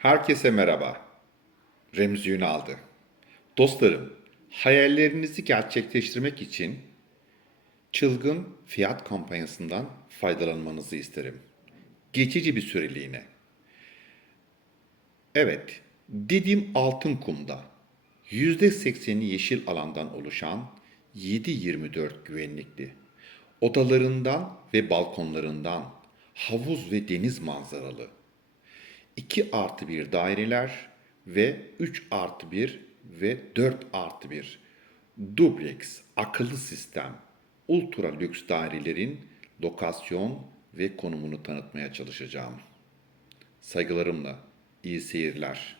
Herkese merhaba. Remzi Ünal'dı. Dostlarım, hayallerinizi gerçekleştirmek için çılgın fiyat kampanyasından faydalanmanızı isterim. Geçici bir süreliğine. Evet, Didim Altınkum'da %80'i yeşil alandan oluşan 7-24 güvenlikli. Odalarından ve balkonlarından havuz ve deniz manzaralı 2 artı 1 daireler ve 3 artı 1 ve 4 artı 1 dubleks akıllı sistem ultra lüks dairelerin lokasyon ve konumunu tanıtmaya çalışacağım. Saygılarımla iyi seyirler.